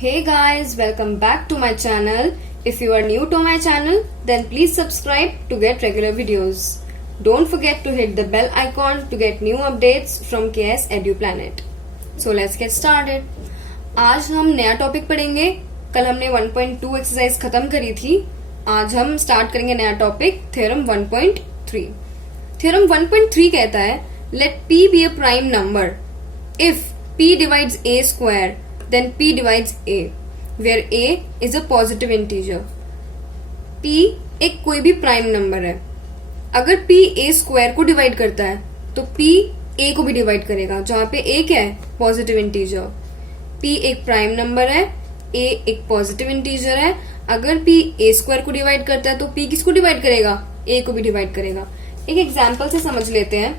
Hey guys, welcome back to my channel. If you are new to my channel, then please subscribe to get regular videos. Don't forget to hit the bell icon to get new updates from KS Edu Planet. So let's get started. आज हम नया topic पढ़ेंगे. कल हमने 1.2 exercise खत्म करी थी. आज हम स्टार्ट करेंगे नया टॉपिक थ्योरम 1.3. थ्योरम 1.3 कहता है let p be a prime number if p divides a square then p divides a where a is a positive integer. p एक कोई भी प्राइम नंबर है. अगर p a स्क्वायर को डिवाइड करता है तो p a को भी डिवाइड करेगा जहां पे a क्या है, पॉजिटिव इंटीजर. p एक प्राइम नंबर है, a एक पॉजिटिव इंटीजर है. अगर p a स्क्वायर को डिवाइड करता है तो p किसको डिवाइड करेगा, a को भी डिवाइड करेगा. एक एग्जाम्पल से समझ लेते हैं.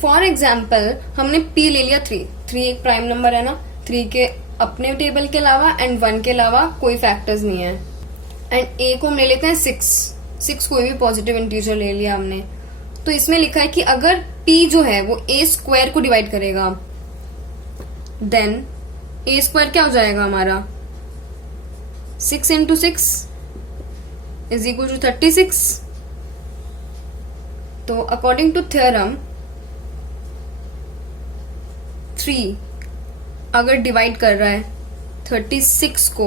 फॉर एग्जाम्पल हमने p ले लिया 3 एक प्राइम नंबर है ना. 3 के अपने टेबल के अलावा एंड 1 के अलावा कोई फैक्टर्स नहीं है. एंड a को हम ले लेते हैं 6 कोई भी पॉजिटिव इंटीजर ले लिया हमने. तो इसमें लिखा है कि अगर p जो है वो a स्क्वायर को डिवाइड करेगा देन a स्क्वायर क्या हो जाएगा हमारा, 6 इंटू 6 इज इक्वल टू 36. तो अकॉर्डिंग टू थ्योरम 3 अगर डिवाइड कर रहा है 36 को,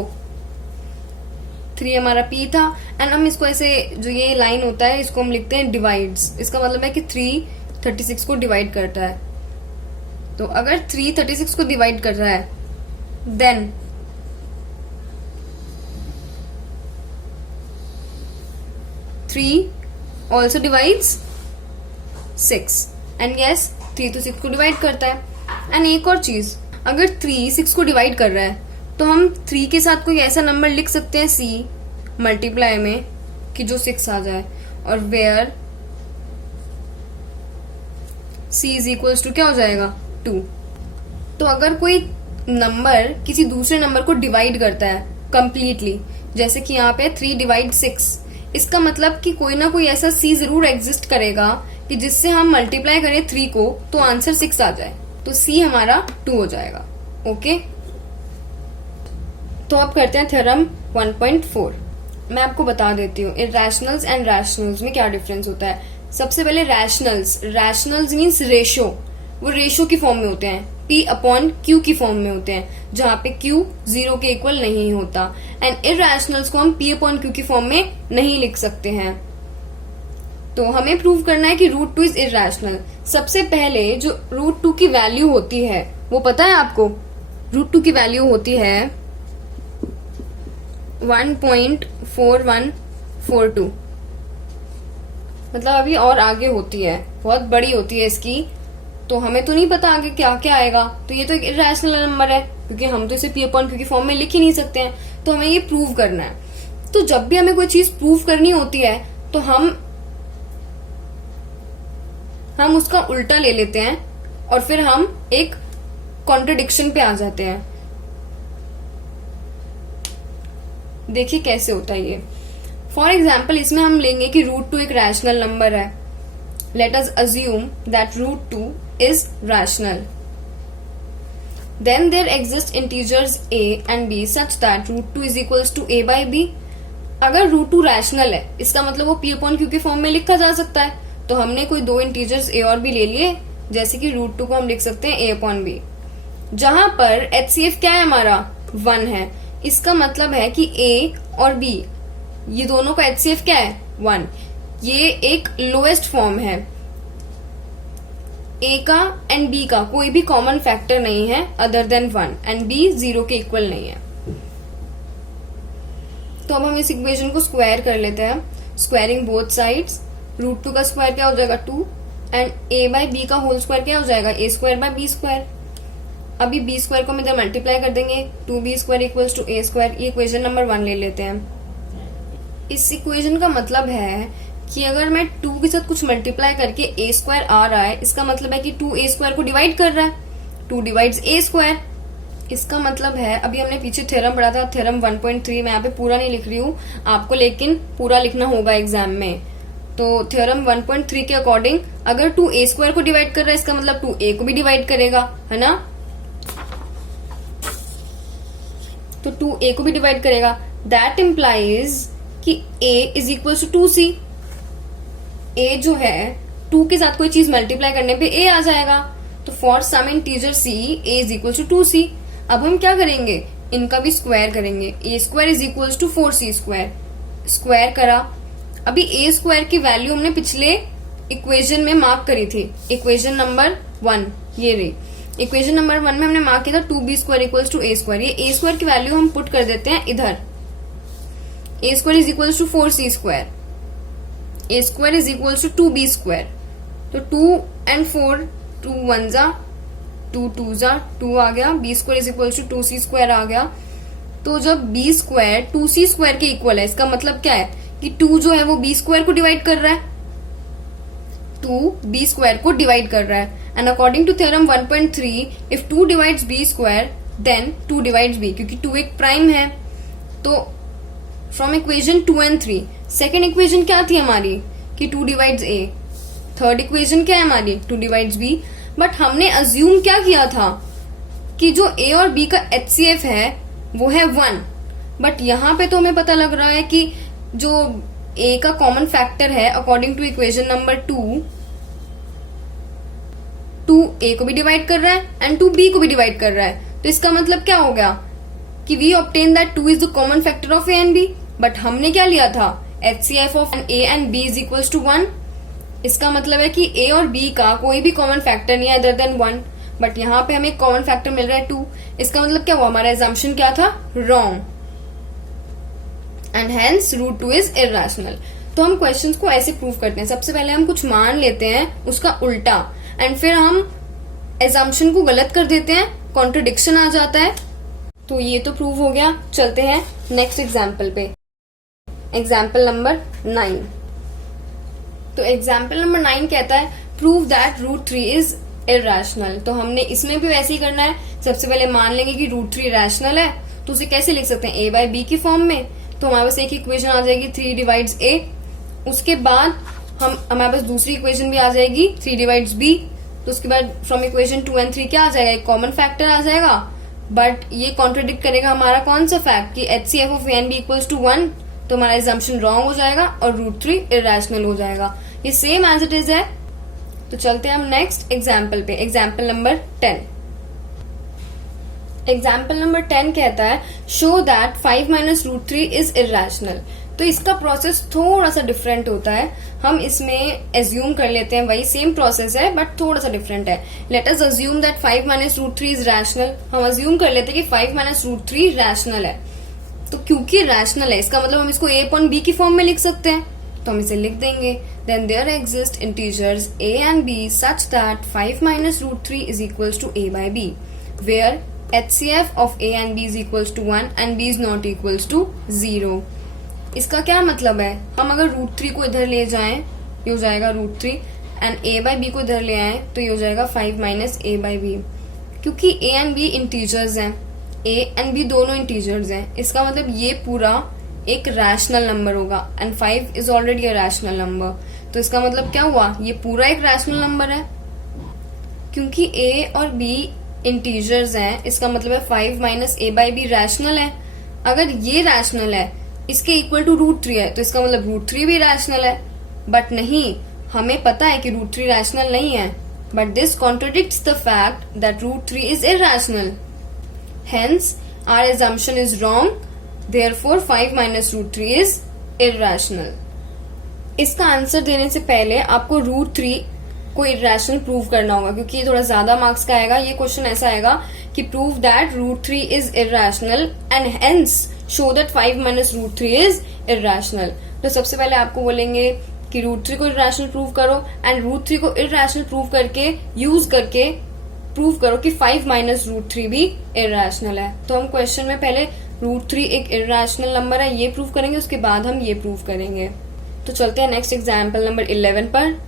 3 हमारा p था एंड हम इसको ऐसे जो ये लाइन होता है इसको हम लिखते हैं डिवाइड्स. इसका मतलब है कि 3 36 को डिवाइड करता है. तो अगर 3 36 को डिवाइड कर रहा है then three also divides 6 and yes 3 तो 6 को डिवाइड करता है. एंड एक और चीज, अगर 3 6 को डिवाइड कर रहा है तो हम 3 के साथ कोई ऐसा नंबर लिख सकते हैं c मल्टीप्लाई में कि जो 6 आ जाए और where c is equals to क्या हो जाएगा 2. तो अगर कोई नंबर किसी दूसरे नंबर को डिवाइड करता है कंप्लीटली, जैसे कि यहाँ पे 3 डिवाइड 6, इसका मतलब कि कोई ना कोई ऐसा c जरूर एग्जिस्ट करेगा कि जिससे हम मल्टीप्लाई करें 3 को तो आंसर 6 आ जाए. तो c हमारा 2 हो जाएगा. ओके, तो अब करते हैं थ्योरम 1.4. मैं आपको बता देती हूँ इरैशनल्स एंड रैशनल्स में क्या डिफरेंस होता है. सबसे पहले रैशनल्स मीन्स रेशो. वो रेशो की फॉर्म में होते हैं, p अपॉन q की फॉर्म में होते हैं जहां पे q 0 के इक्वल नहीं होता. एंड इरैशनल्स को हम p अपॉन q की फॉर्म में नहीं लिख सकते हैं. तो हमें प्रूव करना है कि √2 इज इरैशनल. सबसे पहले जो √2 की वैल्यू होती है वो पता है आपको. √2 की वैल्यू होती है 1.4142. मतलब अभी और आगे होती है, बहुत बड़ी होती है इसकी. तो हमें तो नहीं पता आगे क्या क्या आएगा. तो ये तो एक इरैशनल नंबर है क्योंकि हम तो इसे p अपॉन q की फॉर्म में लिख ही नहीं सकते हैं. तो हमें ये प्रूव करना है. तो जब भी हमें कोई चीज प्रूव करनी होती है तो हम उसका उल्टा ले लेते हैं और फिर हम एक कॉन्ट्रडिक्शन पे आ जाते हैं. देखिए कैसे होता है ये. फॉर एग्जाम्पल इसमें हम लेंगे कि √2 एक रैशनल नंबर है. Let us assume that √2 is rational. Then there exist integers a and b such that √2 is equals to a by b. अगर √2 रैशनल है इसका मतलब वो p अपॉन q के फॉर्म में लिखा जा सकता है. तो हमने कोई दो इंटीजर्स a और b ले लिए, जैसे कि √2 को हम लिख सकते हैं a अपॉन b, जहां पर HCF क्या है हमारा 1 है. इसका मतलब है कि a और b ये दोनों का HCF क्या है 1. ये एक लोएस्ट फॉर्म है. a का एंड b का कोई भी कॉमन फैक्टर नहीं है अदर देन 1 एंड b 0 के इक्वल नहीं है. तो अब हम इस इक्वेशन को स्क्वायर कर लेते हैं. स्क्वायरिंग बोथ साइड्स, √2 का स्क्वायर क्या हो जाएगा 2 एंड a बाई b का होल स्क्वायर क्या हो जाएगा a square by b square. अभी b स्क्वायर को हम इधर मल्टीप्लाई कर देंगे 2b square equals to a square. ये इक्वेशन नंबर 1 ले लेते हैं. इस इक्वेशन का मतलब है कि अगर मैं 2 के साथ कुछ मल्टीप्लाई करके a स्क्वायर आ रहा है, इसका मतलब है कि 2 a स्क्वायर को डिवाइड कर रहा है. 2 डिवाइड्स a स्क्वायर. इसका मतलब है, अभी हमने पीछे थ्योरम पढ़ा था थ्योरम 1.3, मैं यहाँ पे पूरा नहीं लिख रही हूँ आपको, लेकिन पूरा लिखना होगा एग्जाम में. तो थ्योरम 1.3 के अकॉर्डिंग अगर 2 a स्क्वायर को डिवाइड कर रहा है इसका मतलब 2 a को भी डिवाइड करेगा, है ना. तो 2a को भी डिवाइड करेगा। दैट इम्प्लाइज कि a is equal to 2c। a जो है 2 के साथ कोई चीज मल्टीप्लाई करने पे a आ जाएगा। तो for some integer c a is equal to 2c। अब हम क्या करेंगे, इनका भी स्क्वायर करेंगे। a square is equal to 4c square. Square करा। अभी a स्क्वायर की वैल्यू हमने पिछले इक्वेशन में मार्क करी थी, इक्वेशन नंबर 1 ये रही। इक्वेशन नंबर 1 में हमने मार्क किया था 2b square equal to a square. ये a स्क्वायर की वैल्यू हम पुट कर देते हैं इधर। a square is equal to 4c square. a square is equal to 2b square. तो 2 and 4, 2 1 जा 2 2 जा 2 आ गया। b square is equal to 2c square आ गया। तो जब b स्क्वायर 2c स्क्वायर के इक्वल है, इसका मतलब क्या है कि 2 जो है वो b स्क्वायर को डिवाइड कर रहा है। 2 b स्क्वायर को डिवाइड कर रहा है। And according to theorem 1.3 if 2 divides b square then 2 divides b, क्योंकि 2 एक प्राइम है। तो from equation 2 and 3 second equation क्या थी हमारी कि 2 डिवाइड्स a। थर्ड इक्वेशन क्या है हमारी 2 डिवाइड्स b। बट हमने अज्यूम क्या किया था कि जो a और b का HCF है वो है 1। बट यहाँ पे तो हमें पता लग रहा है कि जो a का कॉमन फैक्टर है according to equation number 2 a को भी डिवाइड कर रहा है एंड 2b को भी डिवाइड कर रहा है। तो इसका मतलब क्या हो गया कि we obtain that 2 is the common factor of a and b। But हमने क्या लिया था HCF of a and b is equal to 1। इसका मतलब है कि a और b का कोई भी कॉमन फैक्टर नहीं है अदर देन 1। बट यहाँ पे हमें कॉमन फैक्टर मिल रहा है 2। इसका मतलब क्या हुआ, हमारा एजम्पशन क्या था, wrong, and hence root 2 is irrational. तो हम क्वेश्चंस को ऐसे प्रूव करते हैं। सबसे पहले हम कुछ मान लेते हैं उसका उल्टा एंड फिर हम एजम्पशन को गलत कर देते हैं, कॉन्ट्रडिक्शन आ जाता है। तो ये तो प्रूव हो गया। चलते हैं नेक्स्ट एग्जाम्पल पे। Example number 9। तो एग्जाम्पल नंबर 9 कहता है prove that root 3 is irrational. तो हमने इसमें भी वैसे ही करना है। सबसे पहले मान लेंगे कि रूट 3 रैशनल है। तो उसे कैसे लिख सकते हैं, a बाई बी की फॉर्म में। तो हमारे पास एक इक्वेशन आ जाएगी 3 डिवाइड्स a। उसके बाद हमारे पास दूसरी इक्वेशन भी आ जाएगी 3 डिवाइड्स b। तो उसके बाद फ्रॉम इक्वेशन 2 and 3 क्या आ जाएगा, एक कॉमन फैक्टर आ जाएगा। बट ये कॉन्ट्रोडिक्ट करेगा हमारा कौन सा फैक्ट कि HCF of a and b equals to 1। तो हमारा एजम्पशन रॉन्ग हो जाएगा और रूट 3 इर्रेशनल हो जाएगा। ये सेम एज इट इज है। तो चलते हैं हम नेक्स्ट एग्जाम्पल पे। Example number 10। एग्जाम्पल नंबर 10 कहता है show that 5 minus root 3 is irrational. तो इसका प्रोसेस थोड़ा सा डिफरेंट होता है। हम इसमें एज्यूम कर लेते हैं वही सेम प्रोसेस है बट थोड़ा सा डिफरेंट है। Let us assume that 5 minus root 3 is rational. हम अज्यूम कर लेते हैं कि 5 माइनस रूट 3 रैशनल है। तो क्योंकि रैशनल है इसका मतलब हम इसको a अपॉन b की फॉर्म में लिख सकते हैं। तो हम इसे लिख देंगे then there exist integers a and b such that 5 minus root 3 is equals to a by b where HCF of a and b is equals to 1 and b is not equals to 0। इसका क्या मतलब है, हम अगर root 3 को इधर ले जाएं ये हो जाएगा root 3 and a by b को इधर ले आए तो ये हो जाएगा 5 माइनस a बाई b। क्योंकि a एंड b इंटीजर्स हैं, a एंड b दोनों इंटीजर्स हैं, इसका मतलब ये पूरा एक रैशनल नंबर होगा and 5 is already a rational number. तो इसका मतलब क्या हुआ, ये पूरा एक रैशनल नंबर है। क्योंकि a और b इंटीजर्स हैं इसका मतलब है 5 minus a by b rational है। अगर ये रैशनल है इसके इक्वल टू रूट 3 है तो इसका मतलब रूट 3 भी रैशनल है। बट नहीं, हमें पता है कि रूट 3 रैशनल नहीं है। But this contradicts the fact that root 3 is irrational. Hence our assumption is wrong, therefore 5 minus root 3 is irrational. इसका आंसर देने से पहले आपको रूट 3 को इरैशनल प्रूव करना होगा क्योंकि ये थोड़ा ज्यादा मार्क्स का आएगा। ये क्वेश्चन ऐसा आएगा कि prove that root 3 is irrational and hence show that 5 minus root 3 is irrational. तो सबसे पहले आपको बोलेंगे कि रूट 3 को इरैशनल प्रूव करो एंड रूट 3 को इरैशनल प्रूव करके यूज करके प्रूव करो कि 5 माइनस रूट 3 भी इरैशनल है। तो हम क्वेश्चन में पहले रूट 3 एक इरैशनल नंबर है ये प्रूव करेंगे, उसके बाद हम ये प्रूव करेंगे। तो चलते हैं नेक्स्ट एग्जाम्पल नंबर 11 पर।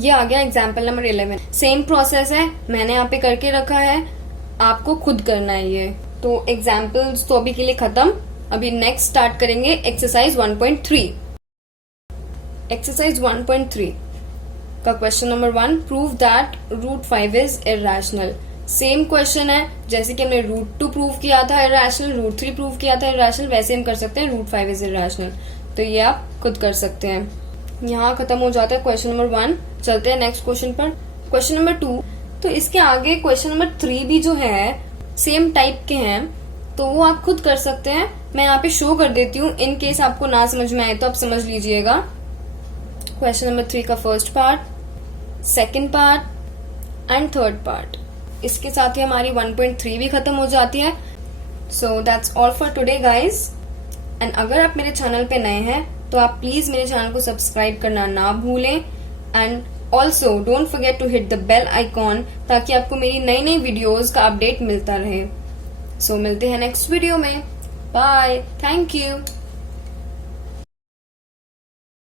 ये आ गया एग्जाम्पल नंबर 11। सेम प्रोसेस है, मैंने यहाँ पे करके रखा है, आपको खुद करना है ये। तो एग्जाम्पल्स तो अभी के लिए खत्म, अभी नेक्स्ट स्टार्ट करेंगे एक्सरसाइज 1.3। एक्सरसाइज 1.3 का question number 1 prove that root 5 is irrational. Same question है, जैसे कि हमने रूट 2 प्रूव किया था इरेशनल, रूट 3 प्रूव किया था इरेशनल, वैसे हम कर सकते हैं रूट 5 इज इरेशनल। तो ये आप खुद कर सकते हैं। यहाँ खत्म हो जाता है क्वेश्चन नंबर 1। चलते हैं नेक्स्ट क्वेश्चन पर, क्वेश्चन नंबर 2। तो इसके आगे क्वेश्चन नंबर 3 भी जो है सेम टाइप के हैं, तो वो आप खुद कर सकते हैं। मैं यहाँ पे शो कर देती हूँ, इन केस आपको ना समझ में आए तो आप समझ लीजिएगा। क्वेश्चन नंबर 3 का first part, second part and third part. इसके साथ ही हमारी 1.3 भी खत्म हो जाती है। So that's all for today guys. And अगर आप मेरे चैनल पे नए हैं तो आप प्लीज मेरे चैनल को सब्सक्राइब करना ना भूलें। And also don't forget to hit the bell icon, ताकि आपको मेरी नई नई वीडियोज का अपडेट मिलता रहे। सो मिलते हैं नेक्स्ट वीडियो में। Bye, thank you.